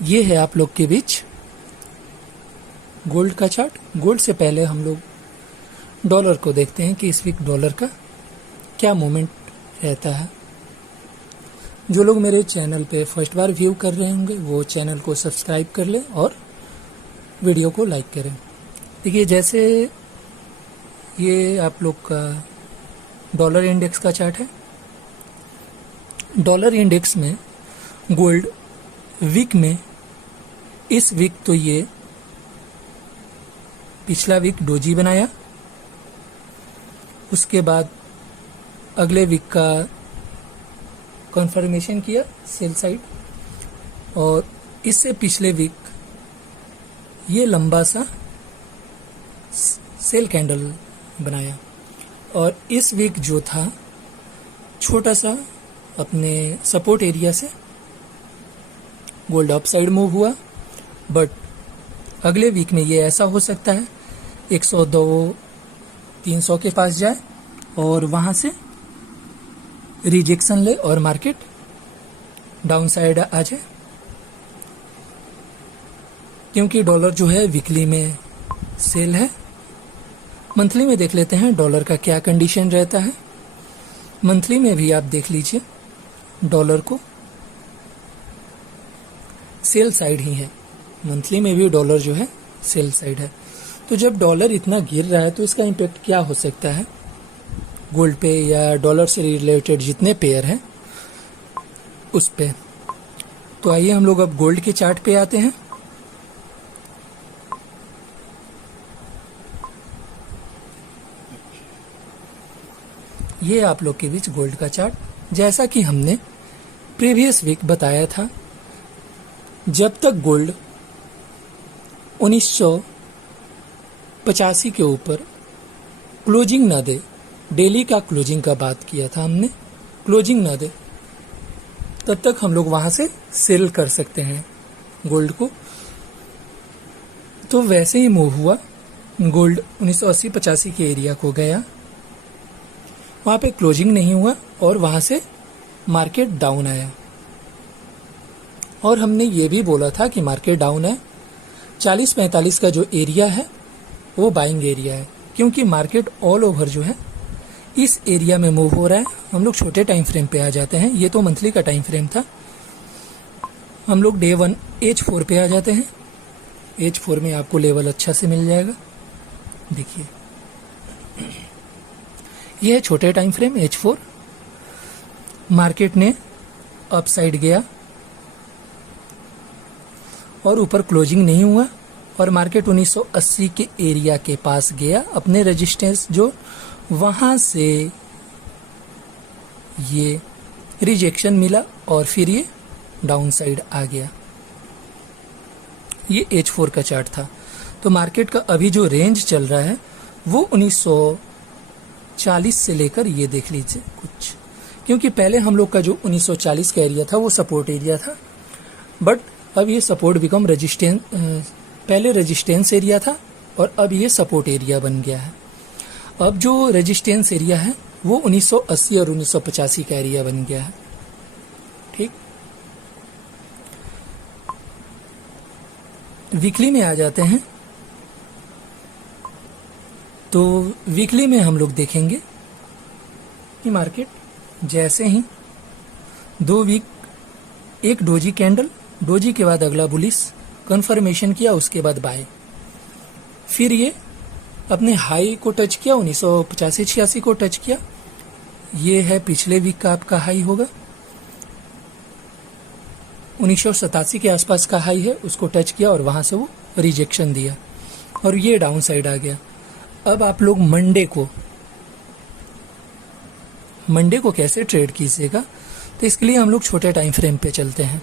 ये है आप लोग के बीच गोल्ड का चार्ट। गोल्ड से पहले हम लोग डॉलर को देखते हैं कि इस वीक डॉलर का क्या मूवमेंट रहता है। जो लोग मेरे चैनल पे फर्स्ट बार व्यू कर रहे होंगे वो चैनल को सब्सक्राइब कर लें और वीडियो को लाइक करें। देखिए, जैसे ये आप लोग का डॉलर इंडेक्स का चार्ट है। डॉलर इंडेक्स में गोल्ड वीक में, इस वीक तो ये पिछला वीक डोजी बनाया, उसके बाद अगले वीक का कंफर्मेशन किया सेल साइड, और इससे पिछले वीक ये लंबा सा सेल कैंडल बनाया, और इस वीक जो था छोटा सा अपने सपोर्ट एरिया से गोल्ड अप साइड मूव हुआ। बट अगले वीक में ये ऐसा हो सकता है 102-300 के पास जाए और वहां से रिजेक्शन ले और मार्केट डाउन साइड आ जाए, क्योंकि डॉलर जो है वीकली में सेल है। मंथली में देख लेते हैं डॉलर का क्या कंडीशन रहता है। मंथली में भी आप देख लीजिए डॉलर को सेल साइड ही है। मंथली में भी डॉलर जो है सेल साइड है। तो जब डॉलर इतना गिर रहा है तो इसका इम्पैक्ट क्या हो सकता है गोल्ड पे या डॉलर से रिलेटेड जितने पेयर हैं उस पे। तो आइए हम लोग अब गोल्ड के चार्ट पे आते हैं। ये आप लोग के बीच गोल्ड का चार्ट। जैसा कि हमने प्रीवियस वीक बताया था, जब तक गोल्ड 1985 के ऊपर क्लोजिंग ना दे, डेली का क्लोजिंग का बात किया था हमने, क्लोजिंग ना दे तब तक हम लोग वहां से सेल कर सकते हैं गोल्ड को। तो वैसे ही मूव हुआ। गोल्ड 1980-85 के एरिया को गया, वहां पे क्लोजिंग नहीं हुआ और वहां से मार्केट डाउन आया। और हमने ये भी बोला था कि मार्केट डाउन है, 40-45 का जो एरिया है वो बाइंग एरिया है, क्योंकि मार्केट ऑल ओवर जो है इस एरिया में मूव हो रहा है। हम लोग छोटे टाइम फ्रेम पे आ जाते हैं। ये तो मंथली का टाइम फ्रेम था। हम लोग डे 1 H4 पे आ जाते हैं। H4 में आपको लेवल अच्छा से मिल जाएगा। देखिए, यह है छोटे टाइम फ्रेम H4। मार्केट ने अप साइड गया और ऊपर क्लोजिंग नहीं हुआ और मार्केट 1980 के एरिया के पास गया, अपने रेजिस्टेंस जो वहां से ये रिजेक्शन मिला और फिर ये डाउन साइड आ गया। ये H4 का चार्ट था। तो मार्केट का अभी जो रेंज चल रहा है वो 1940 से लेकर ये देख लीजिए कुछ, क्योंकि पहले हम लोग का जो 1940 का एरिया था वो सपोर्ट एरिया था, बट अब ये सपोर्ट बिकम रेजिस्टेंस, पहले रेजिस्टेंस एरिया था और अब ये सपोर्ट एरिया बन गया है। अब जो रेजिस्टेंस एरिया है वो 1980 और 1985 का एरिया बन गया है। ठीक, वीकली में आ जाते हैं। तो वीकली में हम लोग देखेंगे कि मार्केट जैसे ही 2 वीक, एक डोजी कैंडल, डोजी के बाद अगला बुलिश कंफर्मेशन किया, उसके बाद बाय, फिर ये अपने हाई को टच किया, 1985-86 को टच किया। ये है पिछले वीक का आपका हाई होगा, 1987 के आसपास का हाई है, उसको टच किया और वहां से वो रिजेक्शन दिया और ये डाउन साइड आ गया। अब आप लोग मंडे को कैसे ट्रेड कीजिएगा, तो इसके लिए हम लोग छोटे टाइम फ्रेम पे चलते हैं,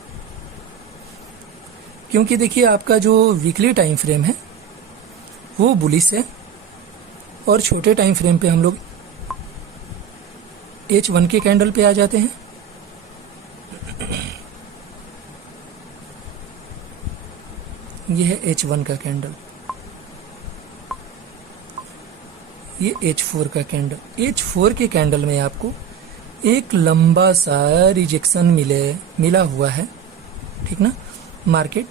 क्योंकि देखिए आपका जो वीकली टाइम फ्रेम है वो बुलिश है और छोटे टाइम फ्रेम पे हम लोग H1 के कैंडल पे आ जाते हैं। यह है H1 का कैंडल, ये H4 का कैंडल। H4 के कैंडल में आपको एक लंबा सा रिजेक्शन मिला हुआ है, ठीक ना। मार्केट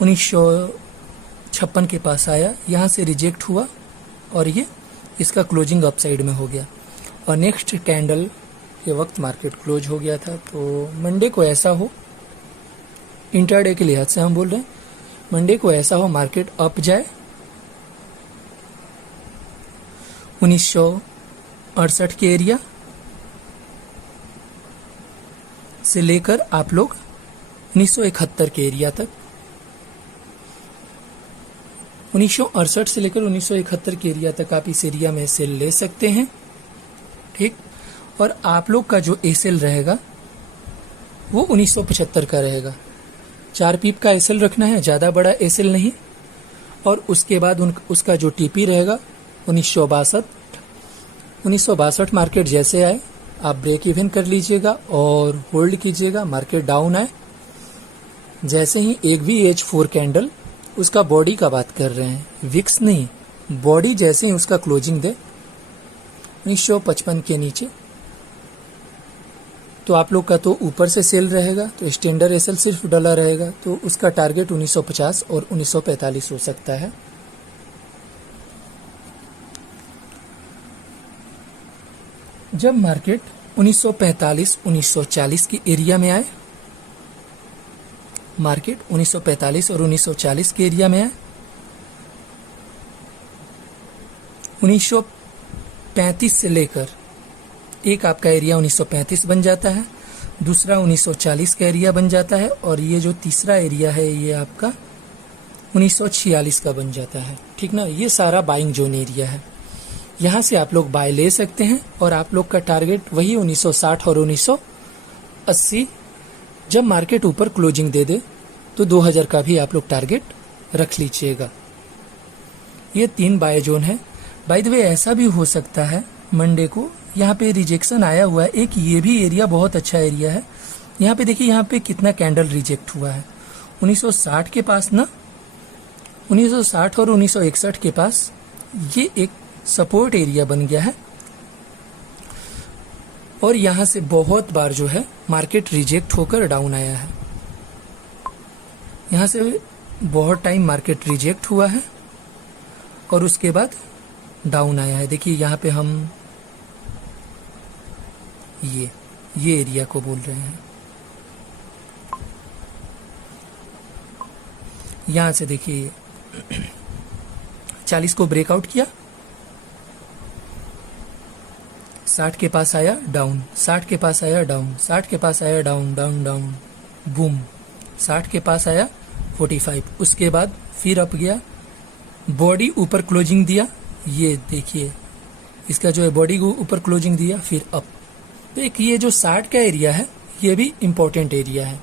1956 के पास आया, यहाँ से रिजेक्ट हुआ और ये इसका क्लोजिंग अपसाइड में हो गया और नेक्स्ट कैंडल के वक्त मार्केट क्लोज हो गया था। तो मंडे को ऐसा हो, इंट्राडे के लिहाज से हम बोल रहे हैं, मंडे को ऐसा हो मार्केट अप जाए 1968 के एरिया से लेकर आप लोग 1971 के एरिया तक, 1968 से लेकर 1971 के एरिया तक आप इस एरिया में सेल ले सकते हैं। ठीक, और आप लोग का जो एसएल रहेगा वो 1975 का रहेगा। 4 पीप का एसएल रखना है, ज़्यादा बड़ा एसएल नहीं। और उसके बाद उसका जो टीपी रहेगा 1962 मार्केट जैसे आए आप ब्रेक इवन कर लीजिएगा और होल्ड कीजिएगा। मार्केट डाउन आए, जैसे ही एक भी H4 कैंडल, उसका बॉडी का बात कर रहे हैं, विक्स नहीं, बॉडी जैसे ही उसका क्लोजिंग दे 1955 के नीचे, तो आप लोग का तो ऊपर से सेल रहेगा, तो स्टैंडर्ड एसएल सिर्फ डला रहेगा, तो उसका टारगेट 1950 और 1945 हो सकता है। जब मार्केट 1945-1940 की एरिया में आए, मार्केट 1945 और 1940 के एरिया में आए, 1935 से लेकर एक आपका एरिया 1935 बन जाता है, दूसरा 1940 का एरिया बन जाता है और ये जो तीसरा एरिया है ये आपका 1946 का बन जाता है। ठीक ना, ये सारा बाइंग जोन एरिया है। यहाँ से आप लोग बाय ले सकते हैं और आप लोग का टारगेट वही 1960 और 1980। जब मार्केट ऊपर क्लोजिंग दे दे तो 2000 का भी आप लोग टारगेट रख लीजिएगा। ये 3 बाय जोन है। बाय द वे ऐसा भी हो सकता है मंडे को यहाँ पे रिजेक्शन आया हुआ है, एक ये भी एरिया बहुत अच्छा एरिया है। यहाँ पे देखिए यहाँ पे कितना कैंडल रिजेक्ट हुआ है 1960 के पास ना, 1960 और 1961 के पास ये एक सपोर्ट एरिया बन गया है और यहाँ से बहुत बार जो है मार्केट रिजेक्ट होकर डाउन आया है। यहाँ से बहुत टाइम मार्केट रिजेक्ट हुआ है और उसके बाद डाउन आया है। देखिए यहाँ पे हम ये एरिया को बोल रहे हैं। यहाँ से देखिए 40 को ब्रेकआउट किया, 60 के पास आया डाउन, 60 के पास आया डाउन, 60 के पास आया डाउन डाउन डाउन, बूम, 60 के पास आया 45, उसके बाद फिर अप गया, बॉडी ऊपर क्लोजिंग दिया। ये देखिए इसका जो है बॉडी को ऊपर क्लोजिंग दिया फिर अप। तो एक ये जो 60 का एरिया है ये भी इंपॉर्टेंट एरिया है,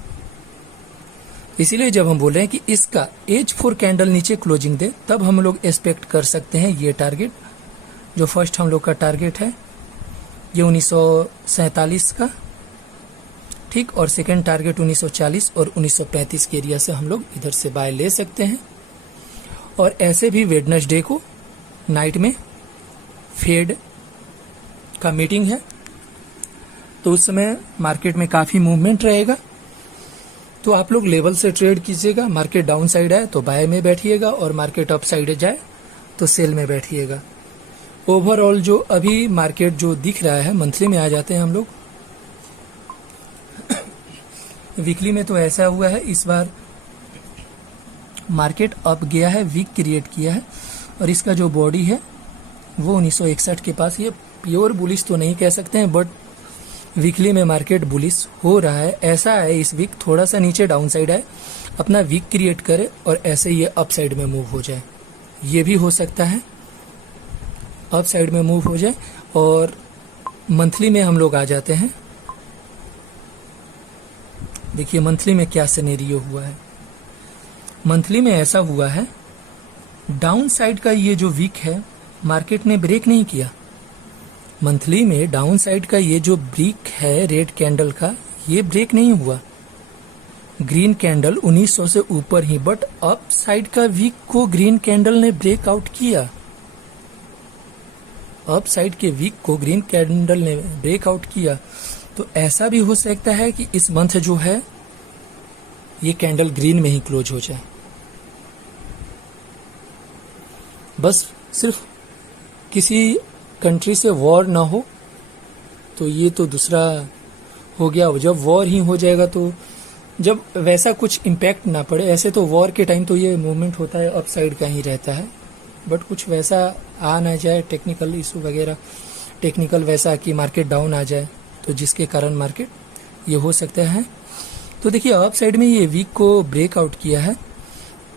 इसीलिए जब हम बोल रहे हैं कि इसका H4 कैंडल नीचे क्लोजिंग दे तब हम लोग एक्सपेक्ट कर सकते हैं ये टारगेट। जो फर्स्ट हम लोग का टारगेट है ये 1947 का, ठीक, और सेकंड टारगेट 1940 और 1935 के एरिया से हम लोग इधर से बाय ले सकते हैं। और ऐसे भी वेडनेसडे को नाइट में फेड का मीटिंग है, तो उस समय मार्केट में काफ़ी मूवमेंट रहेगा, तो आप लोग लेवल से ट्रेड कीजिएगा। मार्केट डाउन साइड आए तो बाय में बैठिएगा और मार्केट अप साइड जाए तो सेल में बैठिएगा। ओवरऑल जो अभी मार्केट जो दिख रहा है, मंथली में आ जाते हैं हम लोग, वीकली में तो ऐसा हुआ है इस बार मार्केट अप गया है, वीक क्रिएट किया है और इसका जो बॉडी है वो 1961 के पास, ये प्योर बुलिश तो नहीं कह सकते हैं बट वीकली में मार्केट बुलिश हो रहा है। ऐसा है इस वीक थोड़ा सा नीचे डाउन साइड है, अपना वीक क्रिएट करे और ऐसे ये अप साइड में मूव हो जाए, ये भी हो सकता है अप साइड में मूव हो जाए। और मंथली में हम लोग आ जाते हैं, देखिए मंथली में क्या सिनेरियो हुआ है। मंथली में ऐसा हुआ है डाउन साइड का ये जो वीक है मार्केट ने ब्रेक नहीं किया। मंथली में डाउन साइड का ये जो ब्रेक है रेड कैंडल का, ये ब्रेक नहीं हुआ। ग्रीन कैंडल 1900 से ऊपर ही, बट अप साइड का वीक को ग्रीन कैंडल ने ब्रेकआउट किया। अप साइड के वीक को ग्रीन कैंडल ने ब्रेकआउट किया। तो ऐसा भी हो सकता है कि इस मंथ जो है ये कैंडल ग्रीन में ही क्लोज हो जाए। बस सिर्फ किसी कंट्री से वॉर ना हो तो ये तो दूसरा हो गया। जब वॉर ही हो जाएगा तो जब वैसा कुछ इम्पैक्ट ना पड़े, ऐसे तो वॉर के टाइम तो ये मूवमेंट होता है अपसाइड का ही रहता है, बट कुछ वैसा आ ना जाए टेक्निकल इशू वगैरह, टेक्निकल वैसा कि मार्केट डाउन आ जाए तो जिसके कारण मार्केट ये हो सकता है। तो देखिए अप साइड में ये वीक को ब्रेकआउट किया है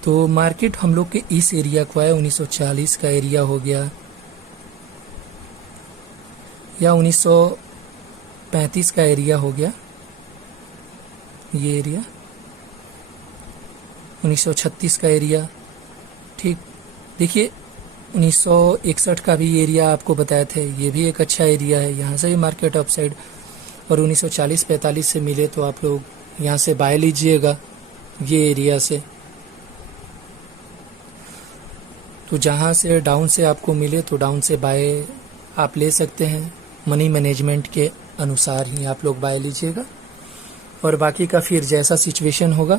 तो मार्केट हम लोग के इस एरिया को आया, 1940 का एरिया हो गया या 1935 का एरिया हो गया, ये एरिया 1936 का एरिया। ठीक, देखिए 1961 का भी एरिया आपको बताए थे, ये भी एक अच्छा एरिया है, यहाँ से भी मार्केट अप साइड। और 1940-45 से मिले तो आप लोग यहाँ से बाय लीजिएगा ये एरिया से। तो जहाँ से डाउन से आपको मिले तो डाउन से बाय आप ले सकते हैं, मनी मैनेजमेंट के अनुसार ही आप लोग बाय लीजिएगा। और बाकी का फिर जैसा सिचुएशन होगा